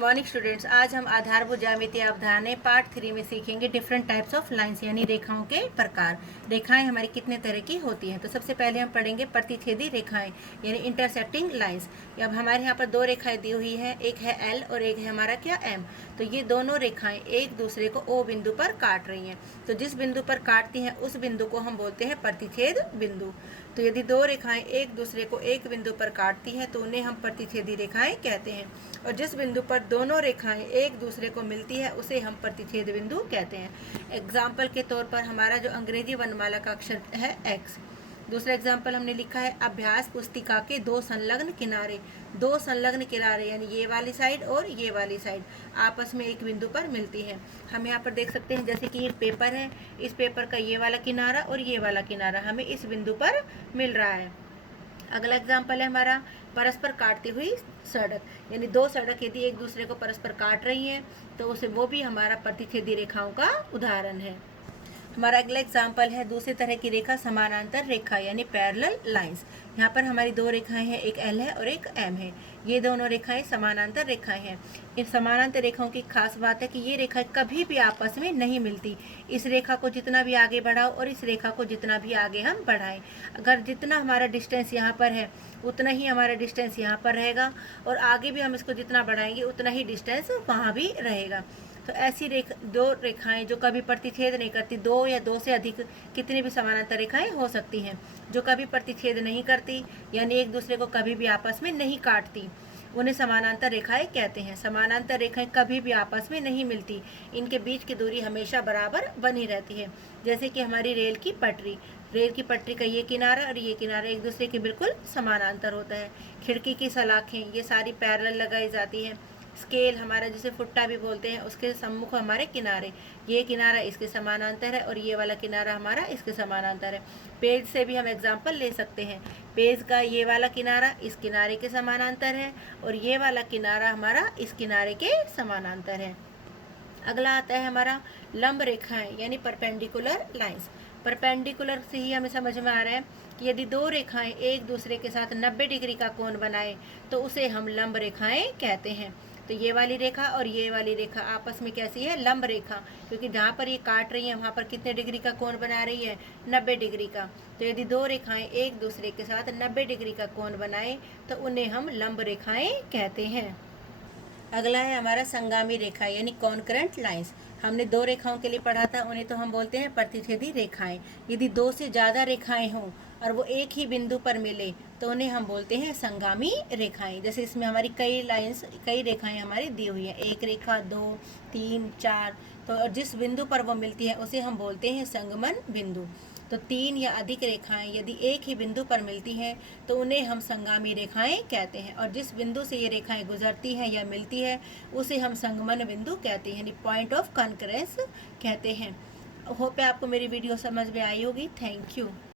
Morning students, आज हम आधारभूत ज्यामितीय अवधारणाएं पार्ट 3 में सीखेंगे डिफरेंट टाइप्स ऑफ लाइंस यानी रेखाओं के प्रकार। रेखाएं हमारी कितने तरह की होती हैं। तो सबसे पहले हम पढ़ेंगे प्रतिच्छेदी रेखाएं यानी इंटरसेक्टिंग लाइंस। अब हमारे यहाँ पर दो रेखाएं दी हुई है, एक है एल और एक है हमारा क्या एम। तो ये दोनों रेखाएं एक दूसरे को ओ बिंदु पर काट रही हैं। तो जिस बिंदु पर काटती हैं उस बिंदु को हम बोलते हैं प्रतिच्छेद बिंदु। तो यदि दो रेखाएं एक दूसरे को एक बिंदु पर काटती हैं तो उन्हें हम प्रतिच्छेदी रेखाएं कहते हैं। और जिस बिंदु पर दोनों रेखाएं एक दूसरे को मिलती है उसे हम प्रतिच्छेद बिंदु कहते हैं। एग्जाम्पल के तौर पर हमारा जो अंग्रेजी वर्णमाला का अक्षर है एक्स। दूसरा एग्जाम्पल हमने लिखा है अभ्यास पुस्तिका के दो संलग्न किनारे। दो संलग्न किनारे यानी ये वाली साइड और ये वाली साइड आपस में एक बिंदु पर मिलती है। हम यहाँ पर देख सकते हैं जैसे कि एक पेपर है, इस पेपर का ये वाला किनारा और ये वाला किनारा हमें इस बिंदु पर मिल रहा है। अगला एग्जाम्पल है हमारा परस्पर काटती हुई सड़क यानी दो सड़क यदि एक दूसरे को परस्पर काट रही हैं तो उसे वो भी हमारा प्रतिच्छेदी रेखाओं का उदाहरण है। हमारा अगला एग्जाम्पल है दूसरी तरह की रेखा समानांतर रेखा यानी पैरेलल लाइंस। यहाँ पर हमारी दो रेखाएं हैं, एक एल है और एक एम है। ये दोनों रेखाएं समानांतर रेखाएं हैं। इन समानांतर रेखाओं की खास बात है कि ये रेखाएं कभी भी आपस में नहीं मिलती। इस रेखा को जितना भी आगे बढ़ाओ और इस रेखा को जितना भी आगे हम बढ़ाएं, अगर जितना हमारा डिस्टेंस यहाँ पर है उतना ही हमारा डिस्टेंस यहाँ पर रहेगा और आगे भी हम इसको जितना बढ़ाएंगे उतना ही डिस्टेंस वहाँ भी रहेगा। तो ऐसी दो रेखाएं जो कभी प्रतिच्छेद नहीं करती, दो या दो से अधिक कितनी भी समानांतर रेखाएं हो सकती हैं जो कभी प्रतिच्छेद नहीं करती यानी एक दूसरे को कभी भी आपस में नहीं काटती, उन्हें समानांतर रेखाएं कहते हैं। समानांतर रेखाएं कभी भी आपस में नहीं मिलती, इनके बीच की दूरी हमेशा बराबर बनी रहती है। जैसे कि हमारी रेल की पटरी का ये किनारा और ये किनारा एक दूसरे के बिल्कुल समानांतर होता है। खिड़की की सलाखें ये सारी पैरेलल लगाई जाती हैं। स्केल हमारा जिसे फुट्टा भी बोलते हैं उसके सम्मुख हमारे किनारे, ये किनारा इसके समानांतर है और ये वाला किनारा हमारा इसके समानांतर है। पेज से भी हम एग्जाम्पल ले सकते हैं। पेज का ये वाला किनारा इस किनारे के समानांतर है और ये वाला किनारा हमारा इस किनारे के समानांतर है। अगला आता है हमारा लंब रेखाएं यानी परपेंडिकुलर लाइंस। परपेंडिकुलर से ही हमें समझ में आ रहा है कि यदि दो रेखाएं एक दूसरे के साथ 90 डिग्री का कोण बनाए तो उसे हम लंब रेखाएं कहते हैं। तो ये वाली रेखा और ये वाली रेखा आपस में कैसी है, लंब रेखा, क्योंकि जहाँ पर ये काट रही है वहाँ पर कितने डिग्री का कोण बना रही है, 90 डिग्री का। तो यदि दो रेखाएं एक दूसरे के साथ 90 डिग्री का कोण बनाए तो उन्हें हम लंब रेखाएं कहते हैं। अगला है हमारा संगामी रेखा यानी कॉन्करेंट लाइंस। हमने दो रेखाओं के लिए पढ़ा था, उन्हें तो हम बोलते हैं प्रतिच्छेदी रेखाएं। यदि दो से ज़्यादा रेखाएं हों और वो एक ही बिंदु पर मिले तो उन्हें हम बोलते हैं संगामी रेखाएं। जैसे इसमें हमारी कई रेखाएं हमारी दी हुई हैं, एक रेखा, 2, 3, 4। तो जिस बिंदु पर वो मिलती है उसे हम बोलते हैं संगमन बिंदु। तो 3 या अधिक रेखाएं यदि एक ही बिंदु पर मिलती हैं तो उन्हें हम संगामी रेखाएं कहते हैं और जिस बिंदु से ये रेखाएं गुजरती हैं या मिलती है उसे हम संगमन बिंदु कहते हैं यानी पॉइंट ऑफ कॉन्करेंस कहते हैं। होप है आपको मेरी वीडियो समझ में आई होगी। Thank you.